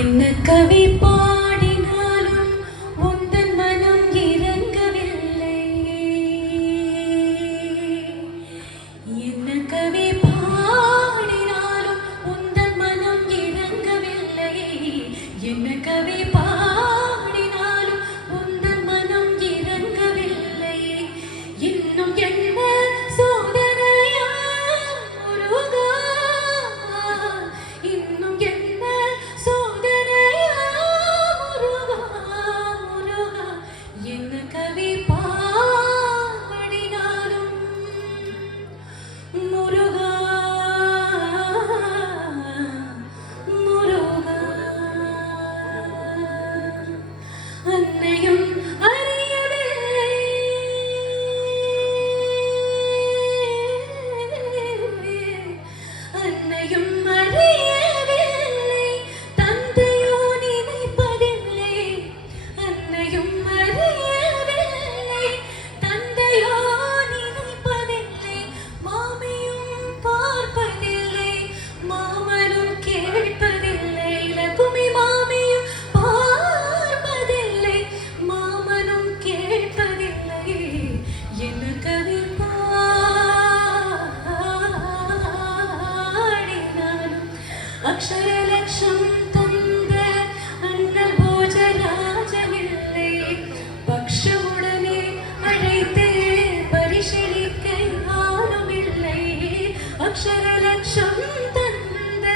என்ன கவி பாடினாலும் உந்தன் மனம் இறங்கவில்லை. என்ன கவி பாடினாலும் உந்தன் மனம் இறங்கவில்லை. என்ன கவி பாடினாலும் உந்தன் மனம் இறங்கவில்லை. இன்னும் என்ன சோதனையா முருகா, இன்னும் என்ன கவி பாடினாலும் முருகா முருகா. அன்னையும் அறியவில்லை, அன்னையும் அறியவில்லை, தந்தையோ நினைப்பதில்லை. அன்னையும் அக்ஷரலட்சம் தந்த அண்ணல் போஜராஜனில்லை. பக்ஷமுடனே அழைத்து பரிசளிக்க யாரும் இல்லை. அக்ஷரலட்சம் தந்த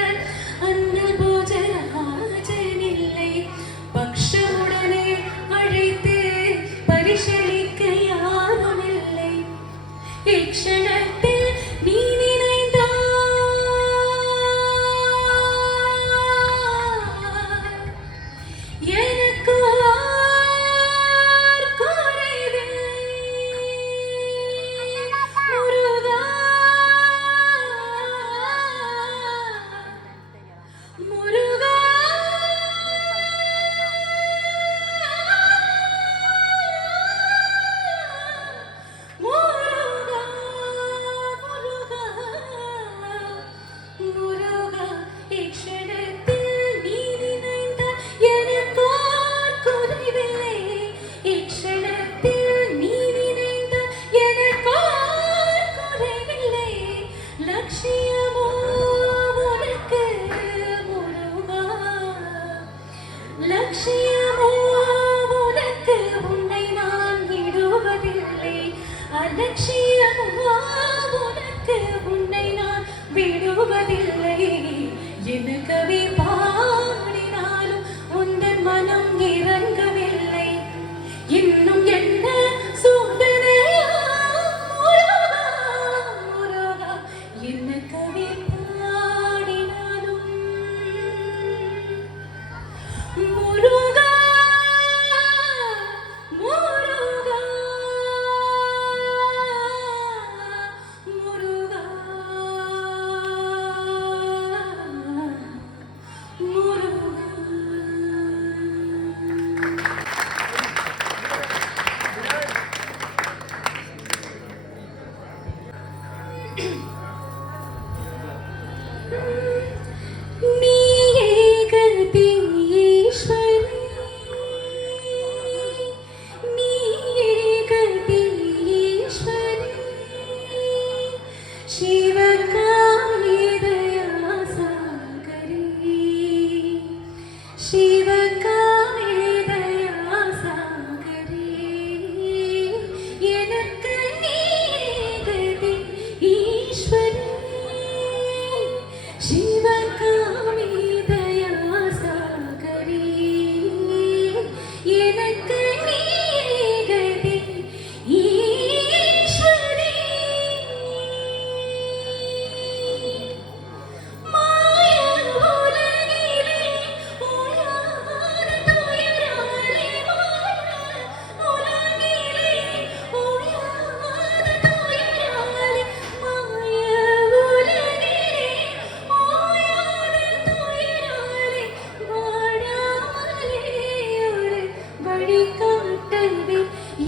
அண்ணல் போஜராஜனில்லை. பக்ஷமுடனே அழைத்து பரிசளிக்க யாரும் இல்லை. இக்ஷணத்தில் நீ Muruga, Ikshana சிவகாமி தயாசாகரி எனக்கு நீகதி ஈஸ்வரி சிவகாமி தயாசாகரி எனக்கு நீகதி ஈஸ்வரி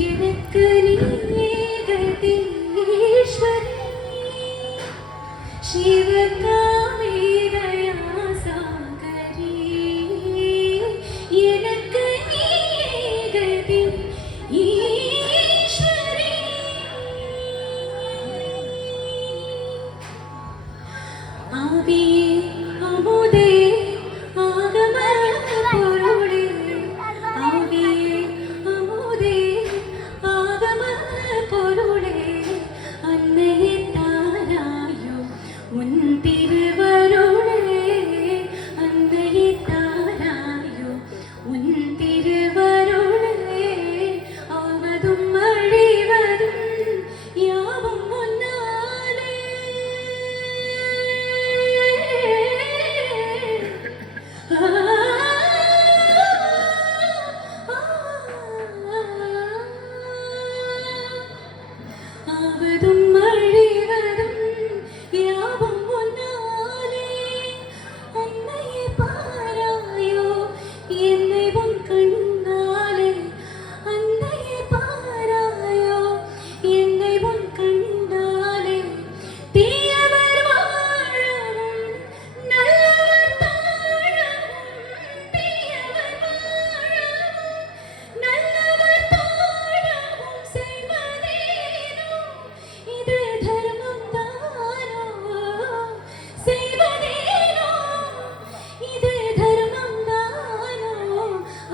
எனக்கு நீகதி ஈஸ்வரி சிவகாமி தயாசாகரி எனக்கு நீகதி ஈஸ்வரி ஆவியே அமுதே ஆகம பொருளே ஆவியே அமுதே ஆகம பொருளே அன்னையே தாராயோ உன் திருவருளே அன்னையே தாராயோ உன் திருவருளே ஆவதும் அழிவதும் யாவும் முன்னாலே ஆவதும் அழிவதும் யாவும் முன்னாலே அன்னையே பாராயோ என்னை உன் கண்ணாலே அன்னையே பாராயோ என்னை உன் கண்ணாலே தீயவர் வாழவும் நல்லவர் தாழவும் தீயவர் வாழவும் நல்லவர் தாழவும் செய்வதேனோ இது தர்மம் தானோ செய்வதேனோ இது தர்மம் தானோ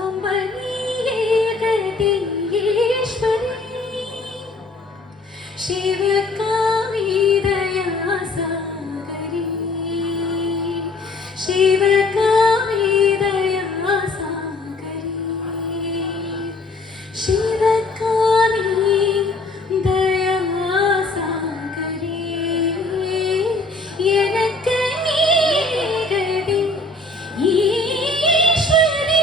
அம்பனியே கதி ஈஸ்வரி சிவகாமி தயாசாகரி சிவகாமி தயாசாகரி சிவகாமி தயாசாகரி எனக்கு நீகதி ஈஸ்வரி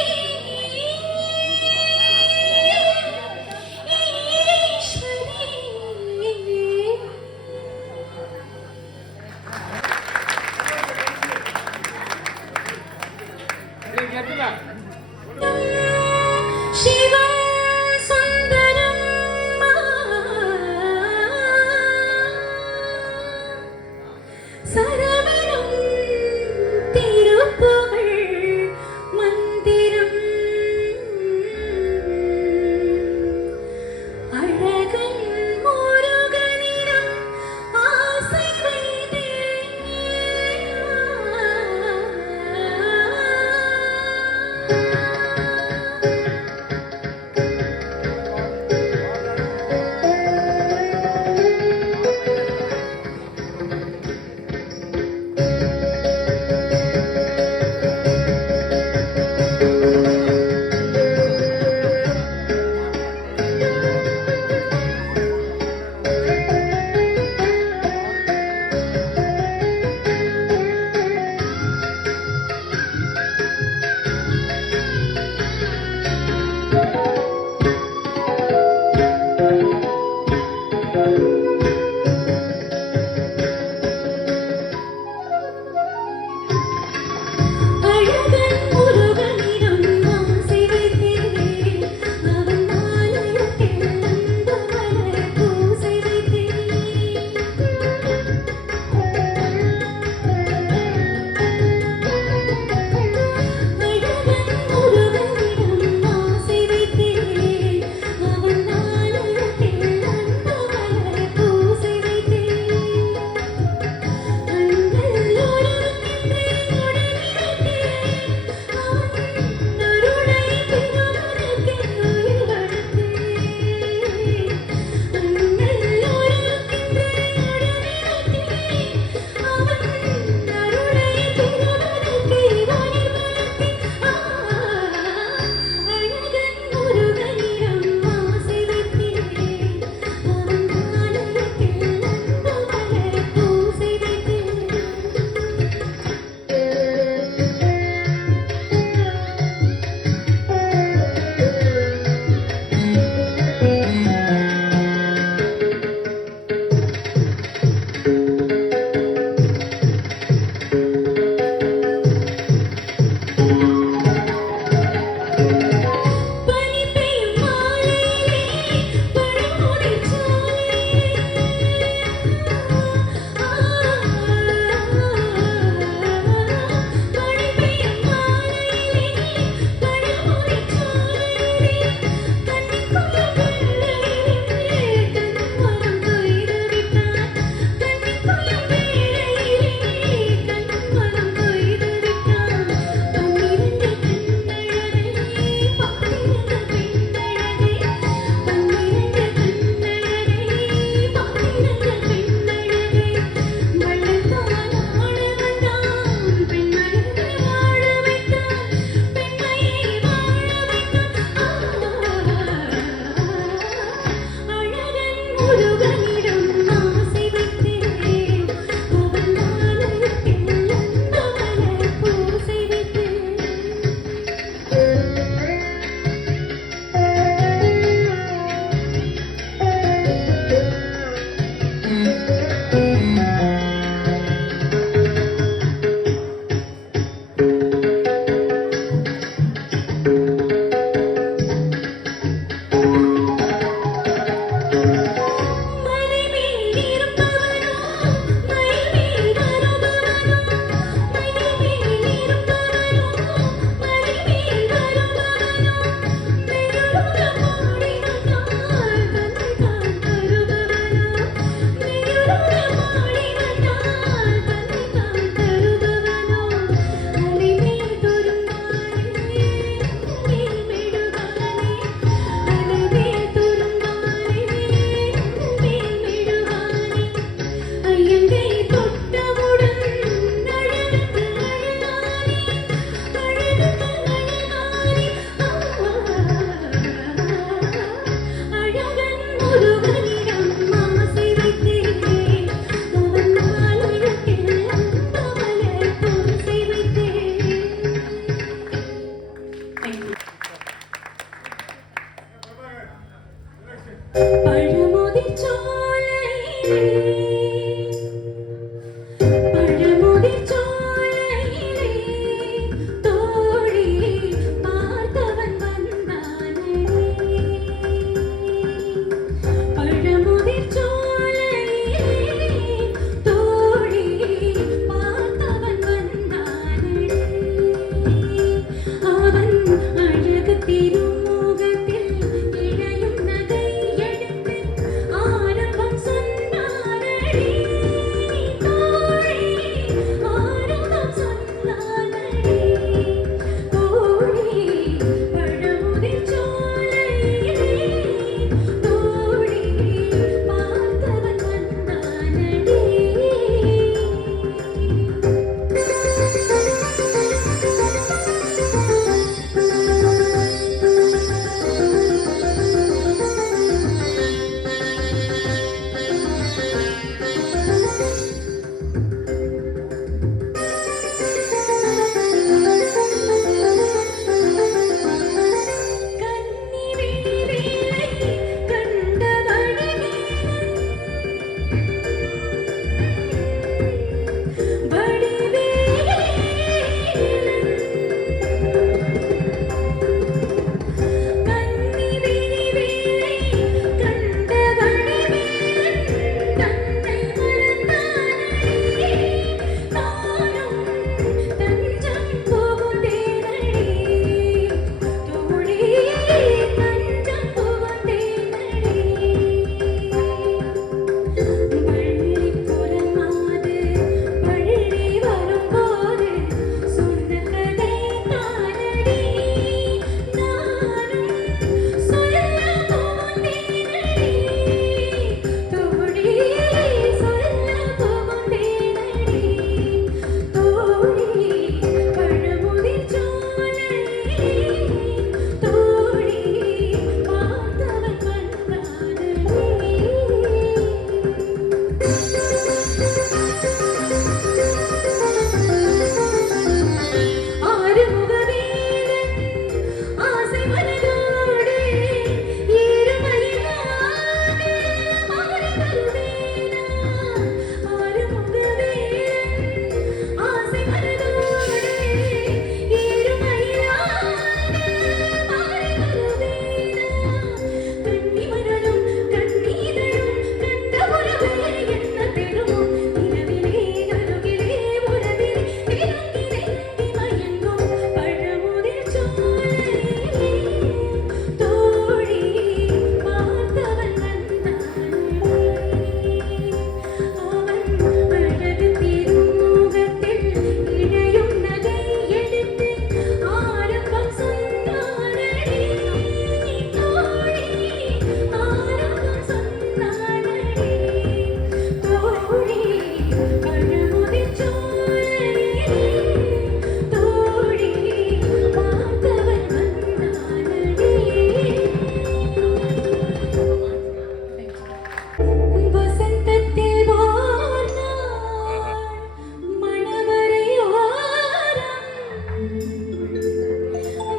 சிவம் சுந்தரம் சரவணம் திருப்புகழ் மந்திரம் அழகன் முருகனிடம் ஆசை வைத்தேன் பனி பெய்யும் மாலையிலே பழமுதிர் சோலையிலே பனி பெய்யும் மாலையிலே பழமுதிர் சோலையிலே கன்னிக்குயில் வேளையிலே கண்மனம் கொய்து விட்டான் கன்னிக்குயில் வேளையிலே கண்மனம் கொய்து விட்டான் 12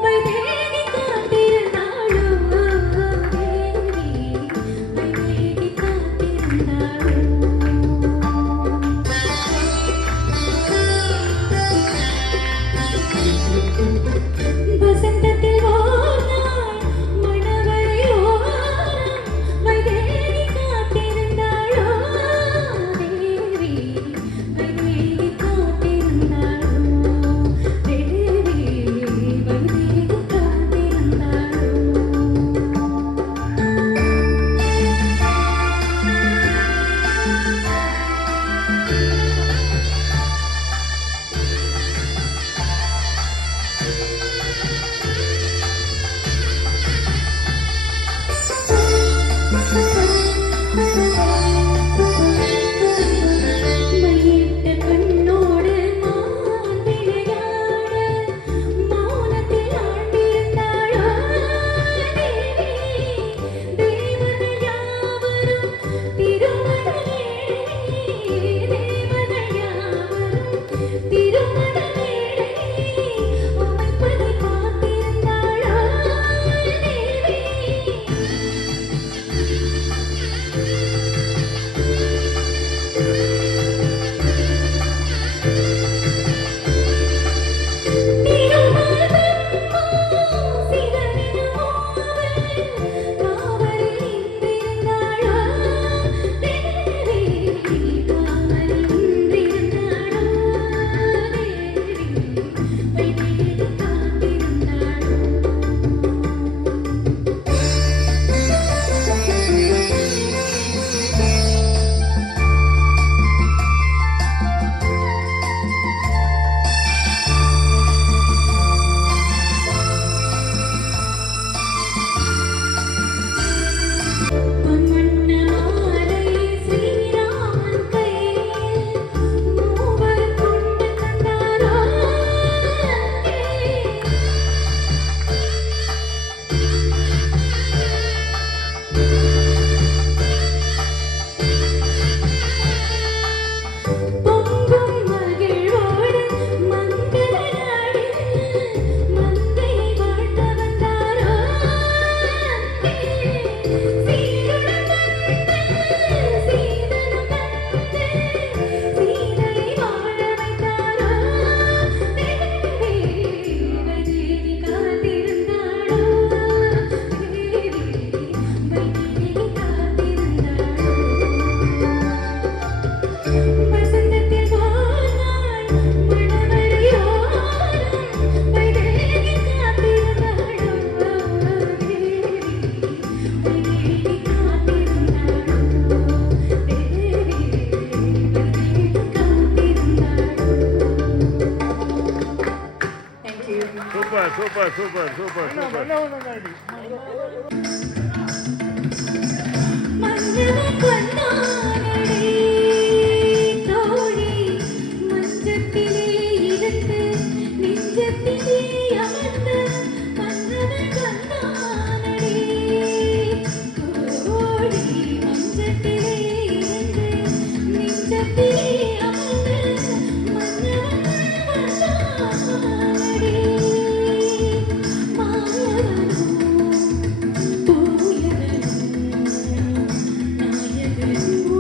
வைதேகி காத்திருந்தாளோ தேவி வைதேகி காத்திருந்தாளோ வசந்தத்தில் ஓர் நாள் மணவரை ஓரம் வைதேகி காத்திருந்தாளோ தேவி வைதேகி காத்திருந்தாளோ தேவி வைதேகி காத்திருந்தாளோ மையிட்ட கண்ணோடு மான் விளையாட மௌனத்தில் ஆண்டிருந்தாளோ தேவி தேவர்கள் யாவரும் திருமகளே தேவர்கள் யாவரும் திருமகளே அமைப்பதை காத்திருந்தாளோ தேவி பொன்வண்ண மாலை ஸ்ரீராமன் கையில் மூவர் கொண்டு தந்தாரோ பொங்கும் மகிழ்வோடு மங்கள நாடில் மங்கையை வாழ்த்த வந்தாரோ சீருடன் வந்து சீதனம் தந்து சீதையை வாழ வைத்தாரோ தேவி வைதேகி காத்திருந்தாளோ தேவி வைதேகி காத்திருந்தாளோ வசந்தத்தில் ஓர் நாள் மணவரை ஓரம் வைதேகி காத்திருந்தாளோ தேவி வைதேகி காத்திருந்தாளோ தேவி வைதேகி காத்திருந்தாளோ. Thank you. சூப்பர் மன்னவன் வந்தானடி தோழி மஞ்சத்திலே இருந்து நெஞ்சத்திலே அமர்ந்து மன்னவன் வந்தானடி தோழி மஞ்சத்திலே இருந்து நெஞ்சத்திலே அமர்ந்து மன்னவன் வந்தானடி மாயவனோ தூயவனோ நாயகனோ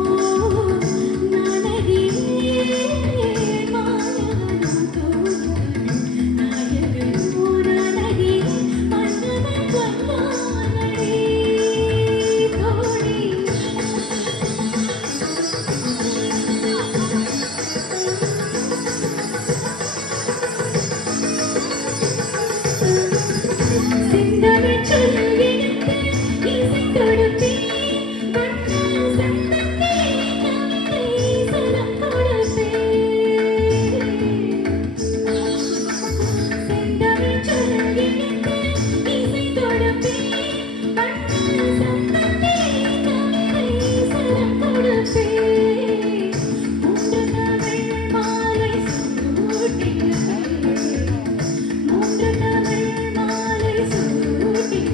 நானடியே மாயவனோ தூயவனோ நாயகனோ நானடியே மன்னவன் வந்தானடி தோழி செந்தமிழ் சொல் எடுத்து இசை தொடுப்பேன் வண்ண சந்தத்தே கவிதை சரம் கொடுப்பேன் செந்தமிழ் சொல் எடுத்து இசை தொடுப்பேன் வண்ண சந்தத்தே கவிதை சரம் கொடுப்பேன் மூன்று தமிழ் மாலை சூட்டிடுவேன் மூன்று தமிழ் மாலை சூட்டிடுவேன்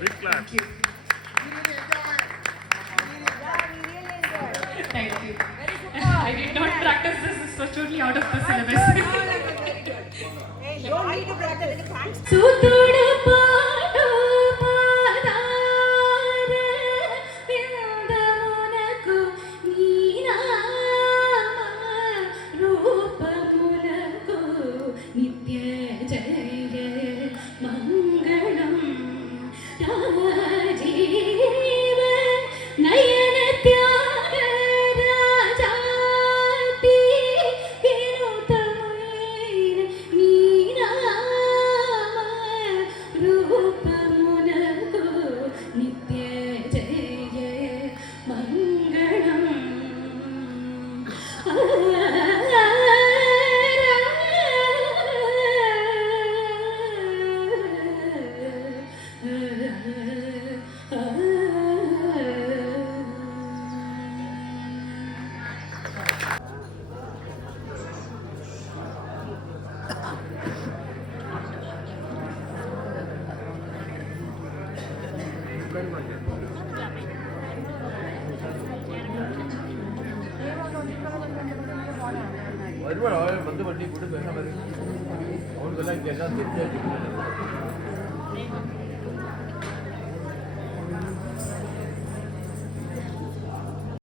Big clap. Thank you. I did not practice this. This was totally out of the syllabus. சூத்தோடு பாடு பாதார விந்தமுனக்கு நீராம ரூபமுனக்கு நித்ய ஜய மங்களம் ராஜீவ நயன தியாக ராஜாதி வினோதமய நீராம ரூபமுனக்கு நித்ய ஜய மங்களம் ഒരുപാട് ആളുകൾ ബന്ധപ്പെട്ട് കൂട്ടി പേശാൻ പറ്റും അവൾക്കെല്ലാം കേൾക്കാൻ തിരിച്ചു